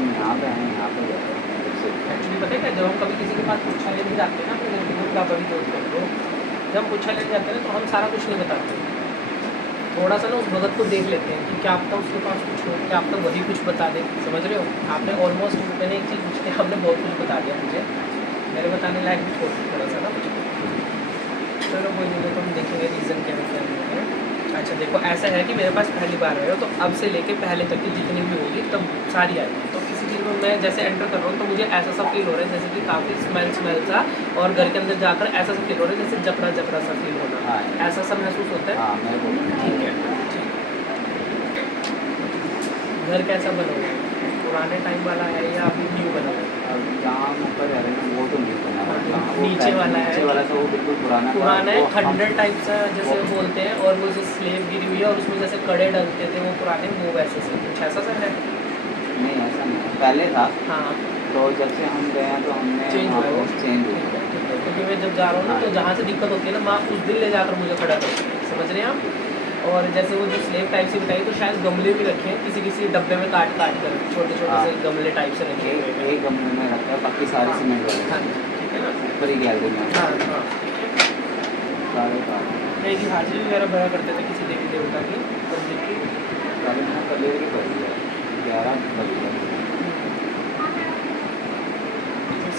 हम यहाँ पे आए, यहाँ पे गए एक्चुअली पता है क्या, जब हम कभी किसी के पास पूछा लेने जाते हैं ना, अपने घर के दूर का कभी दोस्त को, जब हम पूछा लेने जाते हैं ना, तो हम सारा कुछ नहीं बताते, थोड़ा सा ना उस भगत को देख लेते हैं कि क्या आपका उसके पास कुछ हो, क्या आपका वही कुछ बता दे। समझ रहे हो, आपने ऑलमोस्ट, मैंने एक चीज़ पूछी, आपने बहुत कुछ बता दिया मुझे, मेरे बताने लायक भी छोड़ थोड़ा सा ना कुछ। चलो कोई नहीं, तो हम देखेंगे रीज़न क्या है क्या नहीं है। अच्छा देखो, ऐसा है कि मेरे पास पहली बार आए हो, तो अब से लेके पहले तक की जितनी भी होगी तब सारी आएगी। तो किसी चीज़ में मैं जैसे एंटर कर रहा हूँ तो मुझे ऐसा सा फील हो रहा है जैसे कि काफ़ी स्मेल सा, और घर के अंदर जाकर ऐसा सा फील हो रहा है जैसे जपड़ा जपड़ा सा फील होना। हाँ, ऐसा सा महसूस होता है। हाँ मेरे को ठीक है, ठीक। घर कैसा बना हुआ है, पुराने टाइम वाला है या अभी न्यू बना हुआ है? अब जहाँ हम ऊपर रह रहे हैं वो तो नहीं बना हुआ, जहाँ वो नीचे वाला है, नीचे वाला था वो बिल्कुल पुराना पुराना है, वो हम- खंडर टाइप सा जैसे बोलते हैं, और वो जो स्लेब गिरी हुई है और उसमें जैसे कड़े डलते थे वो पुराने, वो वैसे से कुछ ऐसा सा है। नहीं ऐसा नहीं है, पहले था। हाँ, तो जब से हम गए हैं तो हमने चेंज हुआ है वो। चेंज ठीक हुआ है, ठीक है, क्योंकि मैं जब जा रहा हूँ ना, तो जहाँ से दिक्कत होती है ना, माँ उस दिन ले जाकर मुझे खड़ा करती है। समझ रहे हैं आप? और जैसे वो जो स्लेब टाइप से बताई, तो शायद गमले भी रखे हैं किसी किसी डब्बे में काट काट कर, छोटे छोटे हाँ। से गमले टाइप से रखे हुए हैं। एक गमले में रखा है, बाकी सारे सीमेंट वाले हाँ जी, ठीक है ना। ऊपर ही गैलरी में हाँ हाँ, सारे नहीं कि हाजिरी वगैरह भरा करते थे किसी देवी देवता की, मंदिर की। सारे में कलर की पड़ी है 11 बड़ी है।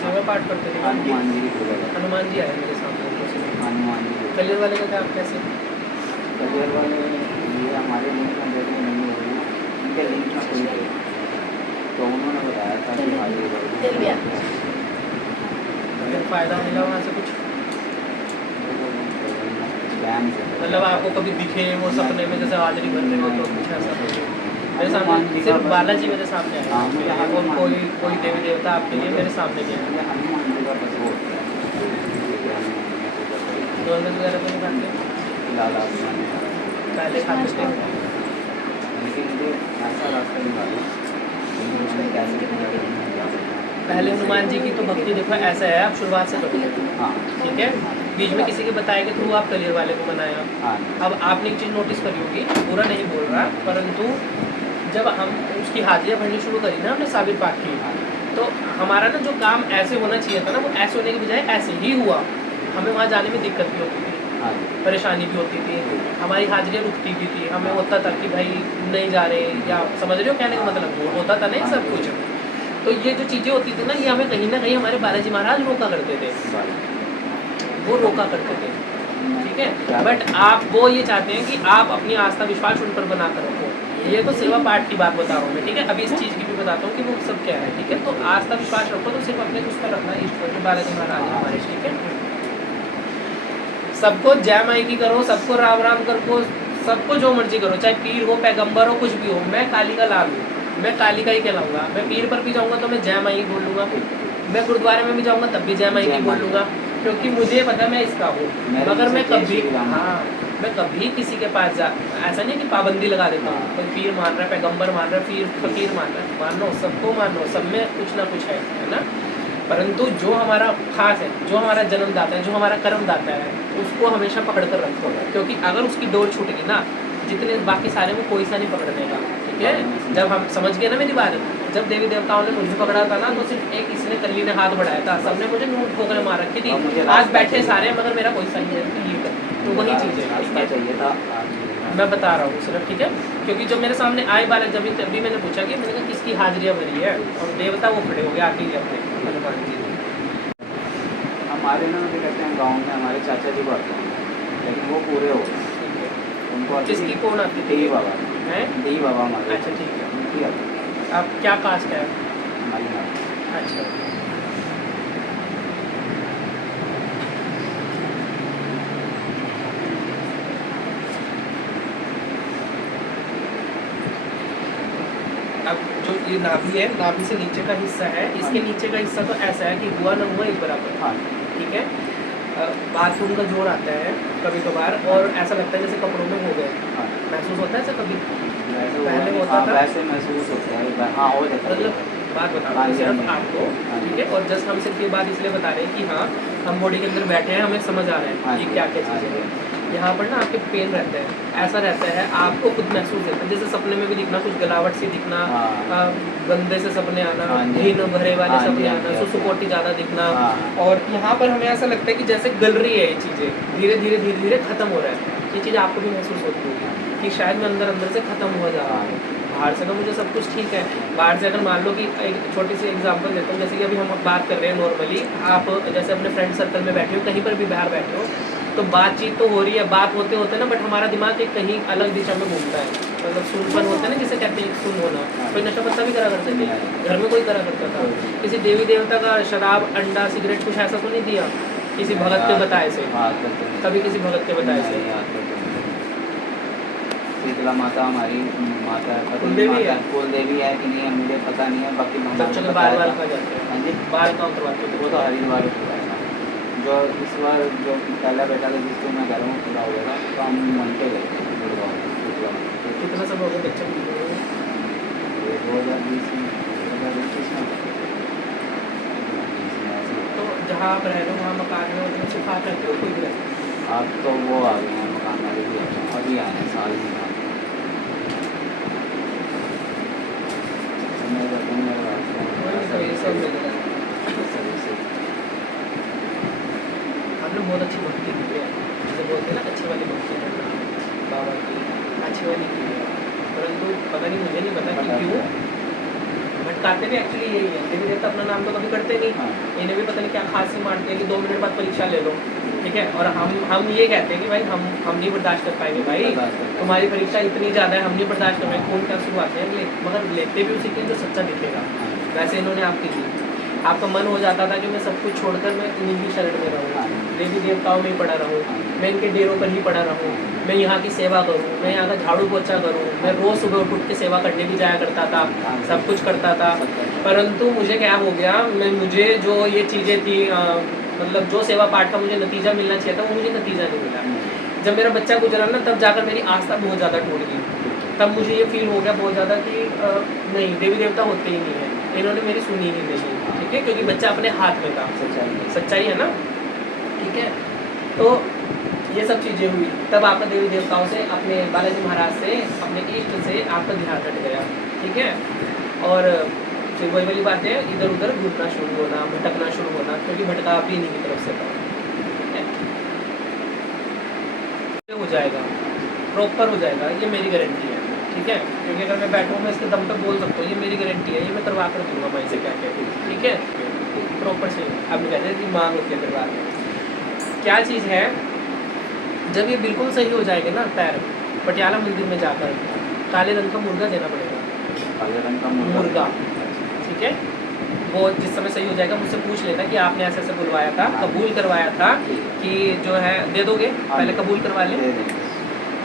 सेवा पाठ करते थे। हनुमान जी की पूजा करते हनुमान जी आए मेरे सामने उनको से। हैं। हनुमान जी की कलियर वाले का क्या कैसे? करियर वाले ये हमारे लिंक में देखने नहीं हो रही ना, उनके लिंक में कोई थे, तो उन्होंने बताया था कि हाँ ये अगर फ़ायदा मिला वहाँ से कुछ, स्कैम से मतलब आपको कभी दिखे वो सपने में जैसे हाजिरी भर रहे हो, तो कुछ ऐसा? मेरे सामने सिर्फ बालाजी मेरे सामने आए, हाँ, मुझे और हनुमान कोई जी- कोई देवी देवता आपके लिए मेरे सामने गया। मुझे हनुमान जी का बस वो होता है नॉनवेज वगैरह तो नहीं खाते? फिलहाल आप मैंने कहा। पहले खाते थे? लेकिन मुझे ऐसा रास्ता निकाला कि मुझे कैसे जा सकता पहले हनुमान जी की तो भक्ति देखो ऐसा है, आप शुरुआत से करोगे, हाँ ठीक है, बीच में किसी के बताए के थ्रू आप कलियर वाले को बनाया। हाँ अब आपने एक चीज़ नोटिस करी होगी, पूरा नहीं बोल रहा, परंतु जब हम उसकी हाजिरियाँ भरनी शुरू करी ना हमने साबिर पाक की, तो हमारा ना जो काम ऐसे होना चाहिए था ना, वो ऐसे होने के बजाय ऐसे ही हुआ। हमें वहाँ जाने में दिक्कत भी होती थी, हाँ परेशानी भी होती थी, हमारी हाजिरियाँ रुकती भी थी, हमें होता था कि भाई नहीं जा रहे, या समझ रहे हो कहने का मतलब, वो होता था नहीं सब कुछ। तो ये जो चीज़ें होती थी ना, ये हमें कहीं ना कहीं हमारे बालाजी महाराज रोका करते थे, वो रोका करते थे, ठीक है। बट आप वो ये चाहते हैं कि आप अपनी आस्था विश्वास उन पर बनाकर रखो। ये तो सेवा पाठ की बात बता रहा हूँ मैं, ठीक है। अभी इस चीज़ की भी बताता हूँ कि वो सब क्या है, ठीक है। तो आस्था विश्वास रखो, तो सिर्फ अपने उस पर रखना, इष्ट पर, जो बालाजी महाराज है हमारे, ठीक है। सबको जय माई की करो, सबको राम राम करो, सबको जो मर्जी करो, चाहे पीर हो, पैगंबर हो, कुछ भी हो। मैं काली का लाल हूँ, मैं काली का ही कहलाऊंगा। मैं पीर पर भी जाऊँगा तो मैं जय माई बोल लूँगा, मैं गुरुद्वारे में भी जाऊँगा तब भी जय माई की बोल लूँगा, क्योंकि मुझे पता मैं इसका हूँ। मगर मैं कभी, हाँ, मैं कभी किसी के पास ऐसा नहीं कि पाबंदी लगा देता हूँ, कोई पीर मान रहा है, पैगंबर मान रहा है, फकीर मान रहा है, मानो सबको मानो, सब में कुछ ना कुछ है ना। परंतु जो हमारा खास है, जो हमारा जन्मदाता है, जो हमारा कर्मदाता है, उसको हमेशा पकड़ कर रखो, क्योंकि अगर उसकी डोर छूट गई ना, जितने बाकी सारे वो कोई सा नहीं पकड़ने का, ठीक है। जब हम समझ गए ना मेरी बात, जब देवी देवताओं ने मुझे पकड़ा था ना, तो सिर्फ एक इसने कल्ली ने हाथ बढ़ाया था, सबने मुझे नोट ठोकर मार रखी थी। आज बैठे सारे, मगर मेरा कोई सा नहीं है, तो वही चीज़ है, ठीक है। चाहिए था मैं बता रहा हूँ सिर्फ, ठीक है। क्योंकि जब मेरे सामने आए बालक, जब भी मैंने पूछा कि मैंने कहा किसकी हाजिरियाँ भरी है, और देवता वो खड़े हो गए आके ही अपने हनुमान जी। हमारे ना क्या कहते हैं गांव में हमारे चाचा जी को आते हैं, लेकिन वो पूरे हो गए उनको आती किसकी कौन आती थी? देवी बाबा हैं? देवी बाबा हमारे। अच्छा ठीक है। उनकी आती है आप क्या कास्ट है? हमारी नाम। अच्छा, अब जो ये नाभि है, नाभि से नीचे का हिस्सा है, इसके नीचे का हिस्सा तो ऐसा है कि हुआ न हुआ एक बराबर, हाँ ठीक है। बाथरूम का जोर आता है कभी कभार, और ऐसा लगता है जैसे कपड़ों में हो गए, हाँ महसूस होता है ऐसा कभी? वैसे पहले वो- होता हाँ, था? वैसे महसूस होता है, हाँ हो जाता है। मतलब बात बता रहा हाँ हूँ जी, सिर्फ हाँ जी। आपको, हाँ जी। ठीक है। और जस्ट हम सिर्फ ये बात इसलिए बता रहे हैं कि हाँ, हम बॉडी के अंदर बैठे हैं, हमें समझ आ रहा हाँ है जी, ये क्या क्या हाँ चीज़ें जी। हैं। यहाँ पर ना आपके पेन रहते हैं, ऐसा रहता है, आपको खुद महसूस होता है, जैसे सपने में भी दिखना, कुछ गलावट सी दिखना, हाँ। गंदे से सपने आना, हाँ जी, घिन भरे वाले हाँ जी, सपने हाँ आना, जी, हाँ जी। सुसुपोटी ज़्यादा दिखना, हाँ। और यहाँ पर हमें ऐसा लगता है कि जैसे गल रही है ये चीज़ें, धीरे धीरे खत्म हो रहा है। ये चीज़ आपको भी महसूस होती होगी कि शायद मैं अंदर से ख़त्म हुआ जा रहा हूँ। बाहर से तो मुझे सब कुछ ठीक है, बाहर से अगर मान लो कि एक छोटी सी एग्जांपल देता हूँ, जैसे कि अभी हम बात कर रहे हैं नॉर्मली, आप जैसे अपने फ्रेंड सर्कल में बैठे हो, कहीं पर भी बाहर बैठे हो, तो बातचीत तो हो रही है, बात होते होते ना, बट हमारा दिमाग एक कहीं अलग दिशा में घूमता है, मतलब सुनपन होता है ना, जिसे कहते हैं सुन होना। कोई नशा पत्ता भी करा करते थे, घर में कोई करा करता था, किसी देवी देवता का शराब अंडा सिगरेट कुछ ऐसा तो नहीं दिया किसी भगत के बताए से, कभी किसी भगत के बताए से। शीतला माता हमारी माता है, कुल देवी है? कुल देवी है कि नहीं है मुझे पता नहीं है, बाकी बच्चों के बाल खा जाते हैं। हाँ जी, बाल काम करवाते वो तो हरिद्वार पूरा है। जो इस बार जो पहला बेटा था जिसको मैं कह रहा हूँ पूरा हो गया, तो हम मन के गए थे गुड़गांव में। कितना सब हो गया बच्चा? 2020 में 2021 में। तो जहाँ आप रह रहे हो वहाँ मकान में मतलब सिर्फ आप रहते हो, कोई भी रहते हो? आप तो वो आ गए हैं मकान वाले भी अभी आए हैं साल में। ये सब मिलेगा। आपने बहुत अच्छी भक्ति की है, जैसे बोलते हैं ना अच्छी वाली भक्ति करना बाबा की, अच्छी वाली की है, परंतु पता नहीं, मुझे नहीं पता कि क्यों भटकाते भी एक्चुअली यही है। देवी देवता अपना नाम तो कभी करते नहीं, इन्हें भी पता नहीं क्या खास से मानते हैं कि 2 मिनट बाद परीक्षा ले लो, ठीक है, और हम ये कहते हैं कि भाई हम नहीं बर्दाश्त कर पाएंगे, भाई तुम्हारी परीक्षा इतनी ज़्यादा है, हम नहीं बर्दाश्त कर पाएंगे, कौन क्या शुरुआत है, मगर लेते भी उसी के जो सच्चा दिखेगा। वैसे इन्होंने आपकी दी, आपका मन हो जाता था कि मैं सब कुछ छोड़कर मैं इन्हीं की शरण में रहूँ, देवी देवताओं में ही पड़ा रहूँ, मैं इनके डेरों पर ही पड़ा रहूँ, मैं यहाँ की सेवा करूँ, मैं यहाँ का झाड़ू पोछा करूँ, मैं रोज़ सुबह उठ के सेवा करने भी जाया करता था, सब कुछ करता था, परंतु मुझे क्या हो गया, मुझे जो ये चीज़ें थी, मतलब जो सेवा पाठ का मुझे नतीजा मिलना चाहिए था, वो मुझे नतीजा नहीं मिला। जब मेरा बच्चा गुजरा ना, तब जाकर मेरी आस्था बहुत ज़्यादा टूट गई। तब मुझे ये फील हो गया बहुत ज़्यादा कि नहीं, देवी देवता होते ही नहीं है, इन्होंने मेरी सुनी ही नहीं, ठीक है, क्योंकि बच्चा अपने हाथ में था, सच्चाई है ना, ठीक है। तो ये सब चीज़ें हुई, तब आपका देवी देवताओं से, अपने बालाजी महाराज से, अपने इष्ट से आपका ध्यान हट गया, ठीक है, और फिर वही वाली बात है, इधर उधर घूमना शुरू होना, भटकना शुरू होना, क्योंकि भटका आप ही इन्हीं की तरफ से था, ठीक है, हो जाएगा, प्रॉपर हो जाएगा, ये मेरी गारंटी है, ठीक है, क्योंकि अगर मैं बैठूँ मैं इसके दम पर बोल सकता हूँ, ये मेरी गारंटी है, ये मैं करवा कर दूँगा मैं इसे क्या कहती हूँ, ठीक है, प्रॉपर से। अब कहते हैं कि मांग होती है करवा के, क्या चीज़ है, जब ये बिल्कुल सही हो जाएगा ना पैर, पटियाला मंदिर में जाकर काले रंग का मुर्गा देना पड़ेगा, काले रंग का मुर्गा, ठीक है, वो जिस समय सही हो जाएगा मुझसे पूछ लेता कि आपने ऐसे ऐसे बुलवाया था, कबूल करवाया था कि जो है दे दोगे, पहले कबूल करवा लें,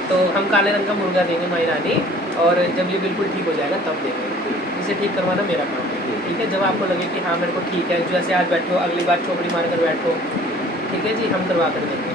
तो हम काले रंग का मुर्गा देंगे माई रानी, और जब ये बिल्कुल ठीक हो जाएगा तब देंगे। इसे ठीक करवाना मेरा काम है, ठीक है, जब आपको लगे कि हाँ मेरे को ठीक है, जैसे आज बैठो, अगली बार चौकड़ी मार कर बैठो, ठीक है जी, हम करवा कर देंगे।